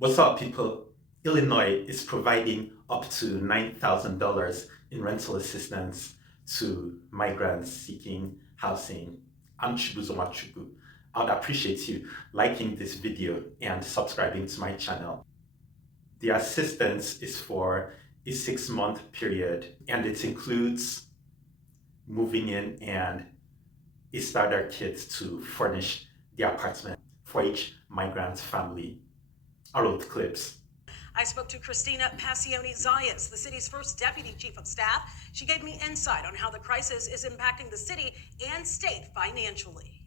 What's up, people? Illinois is providing up to $9,000 in rental assistance to migrants seeking housing. I'm Chibuzoma Chubu. I'd appreciate you liking this video and subscribing to my channel. The assistance is for a 6-month period, and it includes moving in and a starter kit to furnish the apartment for each migrant family. I wrote clips. I spoke to Christina Passione-Zayas, the city's first deputy chief of staff. She gave me insight on how the crisis is impacting the city and state financially.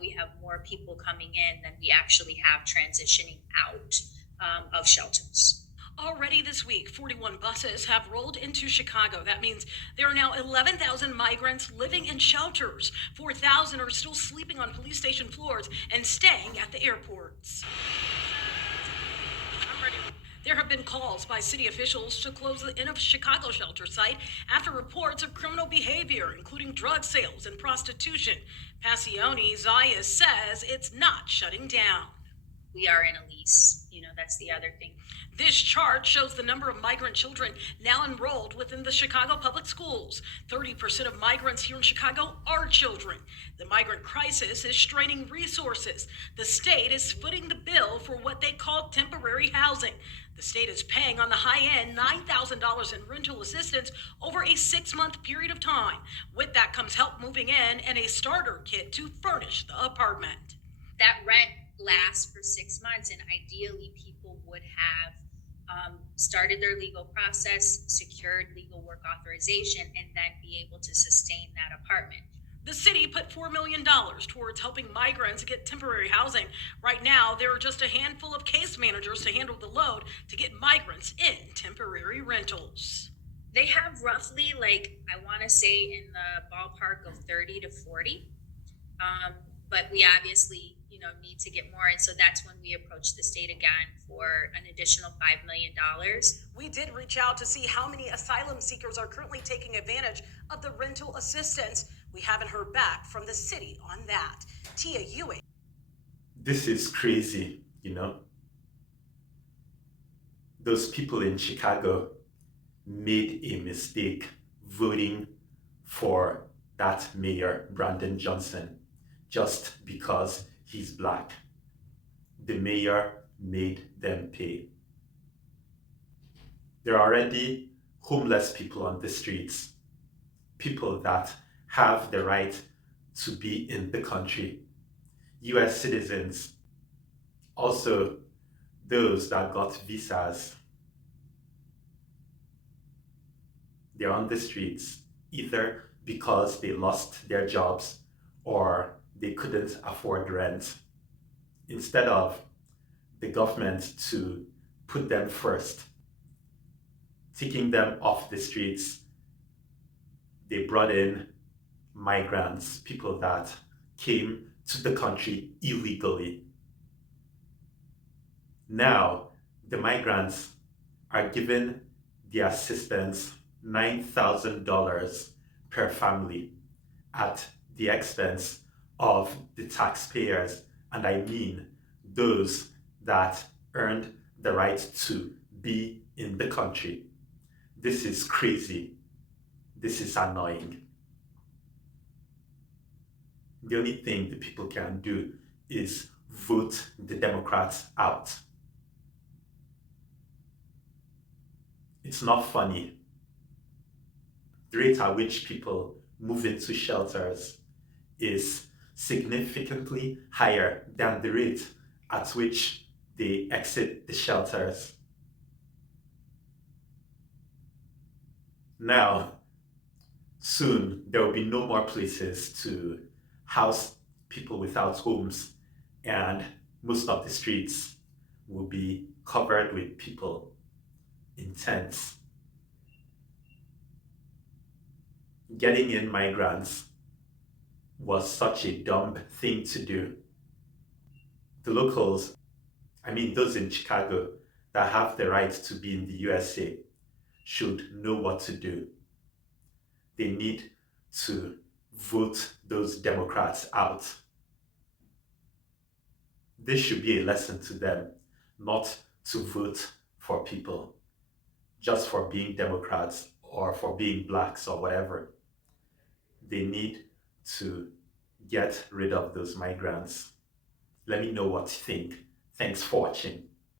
We have more people coming in than we actually have transitioning out of shelters. Already this week, 41 buses have rolled into Chicago. That means there are now 11,000 migrants living in shelters. 4,000 are still sleeping on police station floors and staying at the airports. There have been calls by city officials to close the Inn of Chicago shelter site after reports of criminal behavior, including drug sales and prostitution. Passione-Zayas says it's not shutting down. We are in a lease. That's the other thing. This chart shows the number of migrant children now enrolled within the Chicago public schools. 30% of migrants here in Chicago are children. The migrant crisis is straining resources. The state is footing the bill for what they call temporary housing. The state is paying on the high end $9,000 in rental assistance over a 6-month period of time. With that comes help moving in and a starter kit to furnish the apartment. That rent lasts for 6 months, and ideally people would have started their legal process, secured legal work authorization, and then be able to sustain that apartment. The city put $4 million towards helping migrants get temporary housing. Right now, there are just a handful of case managers to handle the load to get migrants in temporary rentals. They have roughly, I want to say in the ballpark of 30 to 40. But we obviously, need to get more. And so that's when we approached the state again for an additional $5 million. We did reach out to see how many asylum seekers are currently taking advantage of the rental assistance. We haven't heard back from the city on that. Tia Ewing. This is crazy, Those people in Chicago made a mistake voting for that mayor, Brandon Johnson, just because he's black. The mayor made them pay. There are already homeless people on the streets, people that have the right to be in the country, US citizens, also those that got visas. They're on the streets either because they lost their jobs or they couldn't afford rent. Instead of the government to put them first, taking them off the streets, they brought in migrants, people that came to the country illegally. Now, the migrants are given the assistance $9,000 per family at the expense of the taxpayers, and I mean those that earned the right to be in the country. This is crazy. This is annoying. The only thing the people can do is vote the Democrats out. It's not funny. The rate at which people move into shelters is significantly higher than the rate at which they exit the shelters. Now, soon there will be no more places to house people without homes, and most of the streets will be covered with people in tents. Getting in migrants was such a dumb thing to do. The locals, those in Chicago that have the right to be in the USA, should know what to do. They need to vote those Democrats out. This should be a lesson to them, not to vote for people just for being Democrats or for being blacks or whatever. They need to get rid of those migrants. Let me know what you think. Thanks for watching.